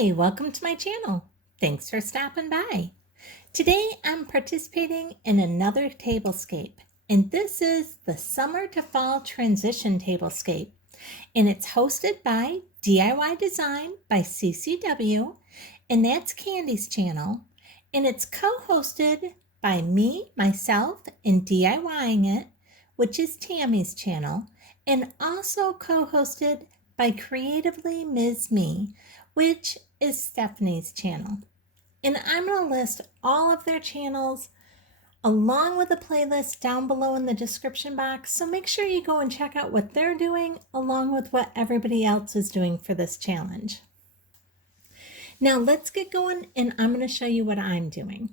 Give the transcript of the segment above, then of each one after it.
Hi, welcome to my channel. Thanks for stopping by. Today I'm participating in another tablescape, and this is the Summer to Fall Transition Tablescape. And it's hosted by DIY Design by CCW, and that's Candy's channel. And it's co-hosted by me, myself, and DIYing it, which is Tammy's channel, and also co-hosted by Creatively MsMe, which is Stephanie's channel. And I'm going to list all of their channels along with a playlist down below in the description box. So make sure you go and check out what they're doing along with what everybody else is doing for this challenge. Now let's get going, and I'm going to show you what I'm doing.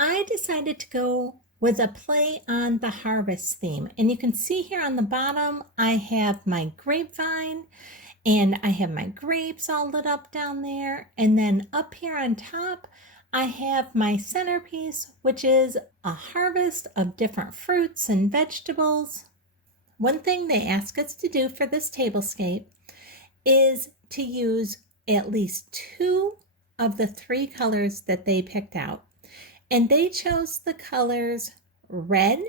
I decided to go with a play on the harvest theme. And you can see here on the bottom, I have my grapevine and I have my grapes all lit up down there. And then up here on top, I have my centerpiece, which is a harvest of different fruits and vegetables. One thing they ask us to do for this tablescape is to use at least 2 of the 3 colors that they picked out. And they chose the colors red,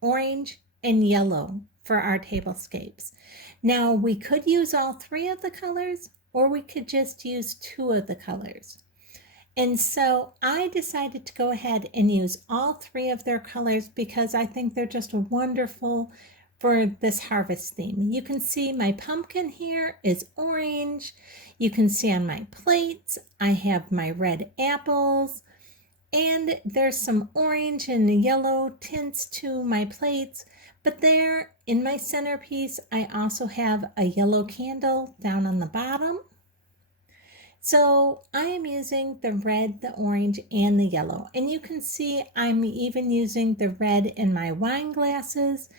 orange, and yellow for our tablescapes. Now we could use all 3 of the colors, or we could just use 2 of the colors. And so I decided to go ahead and use all 3 of their colors because I think they're just wonderful for this harvest theme. You can see my pumpkin here is orange. You can see on my plates, I have my red apples, and there's some orange and yellow tints to my plates. But there in my centerpiece, I also have a yellow candle down on the bottom. So I am using the red, the orange, and the yellow. And you can see I'm even using the red in my wine glasses.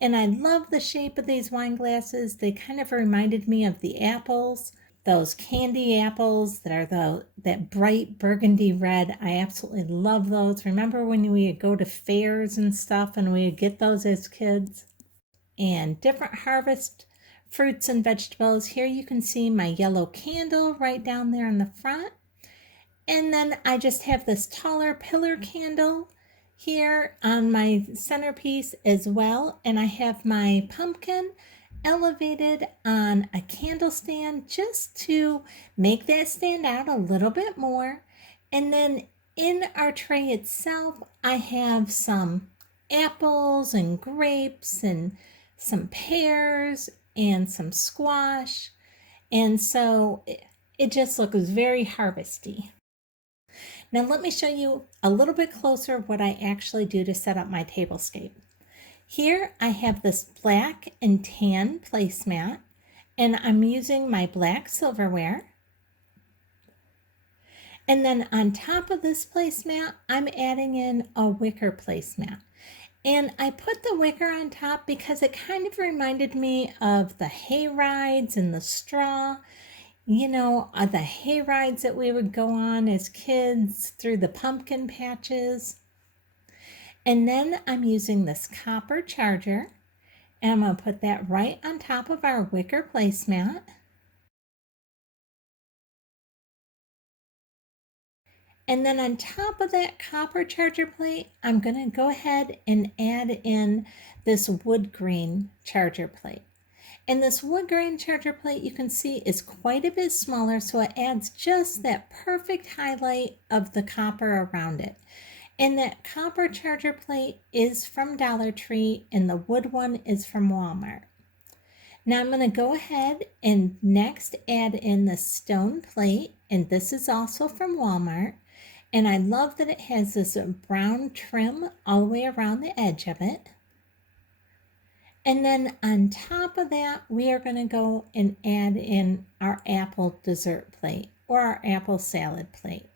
And I love the shape of these wine glasses. They kind of reminded me of the apples, those candy apples that are that bright burgundy red. I absolutely love those. Remember when we would go to fairs and stuff and we would get those as kids? And different harvest fruits and vegetables. Here you can see my yellow candle right down there in the front. And then I just have this taller pillar candle here on my centerpiece as well. And I have my pumpkin elevated on a candle stand just to make that stand out a little bit more. And then in our tray itself, I have some apples and grapes and some pears and some squash. And so it just looks very harvesty. Now let me show you a little bit closer what I actually do to set up my tablescape. Here I have this black and tan placemat, and I'm using my black silverware. And then on top of this placemat, I'm adding in a wicker placemat. And I put the wicker on top because it kind of reminded me of the hay rides and the straw, the hay rides that we would go on as kids through the pumpkin patches. And then I'm using this copper charger, and I'm going to put that right on top of our wicker placemat. And then on top of that copper charger plate, I'm going to go ahead and add in this wood grain charger plate. And this wood grain charger plate, you can see, is quite a bit smaller, so it adds just that perfect highlight of the copper around it. And that copper charger plate is from Dollar Tree, and the wood one is from Walmart. Now I'm going to go ahead and next add in the stone plate, and this is also from Walmart. And I love that it has this brown trim all the way around the edge of it. And then on top of that, we are going to go and add in our apple dessert plate or our apple salad plate.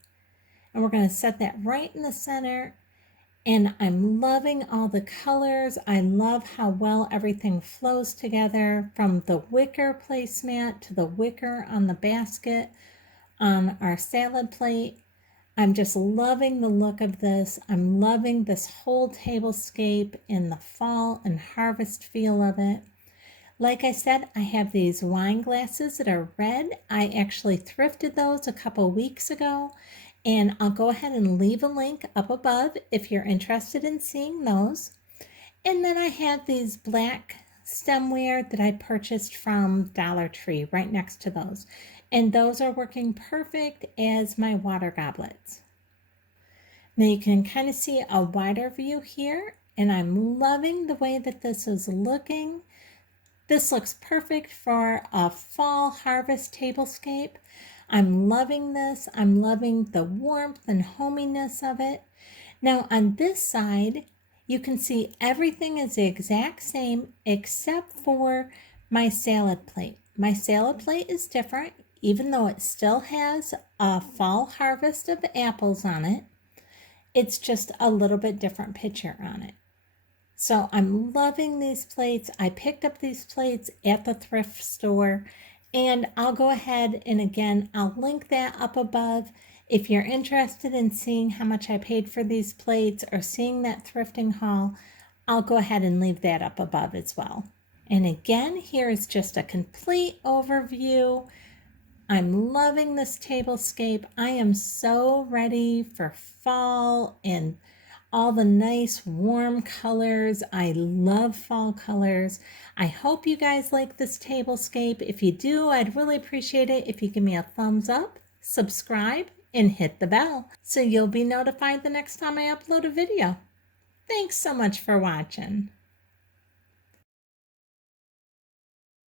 And we're going to set that right in the center. And I'm loving all the colors. I love how well everything flows together, from the wicker placemat to the wicker on the basket on our salad plate. I'm just loving the look of this. I'm loving this whole tablescape and the fall and harvest feel of it. Like I said, I have these wine glasses that are red. I actually thrifted those a couple weeks ago, and I'll go ahead and leave a link up above if you're interested in seeing those. And then I have these black stemware that I purchased from Dollar Tree right next to those. And those are working perfect as my water goblets. Now you can kind of see a wider view here, and I'm loving the way that this is looking. This looks perfect for a fall harvest tablescape. I'm loving this. I'm loving the warmth and hominess of it. Now on this side, you can see everything is the exact same except for my salad plate. My salad plate is different, even though it still has a fall harvest of apples on it. It's just a little bit different picture on it. So I'm loving these plates. I picked up these plates at the thrift store, and I'll go ahead and again, I'll link that up above. If you're interested in seeing how much I paid for these plates or seeing that thrifting haul, I'll go ahead and leave that up above as well. And again, here is just a complete overview. I'm loving this tablescape. I am so ready for fall and all the nice warm colors. I love fall colors. I hope you guys like this tablescape. If you do, I'd really appreciate it if you give me a thumbs up, subscribe, and hit the bell so you'll be notified the next time I upload a video. Thanks so much for watching.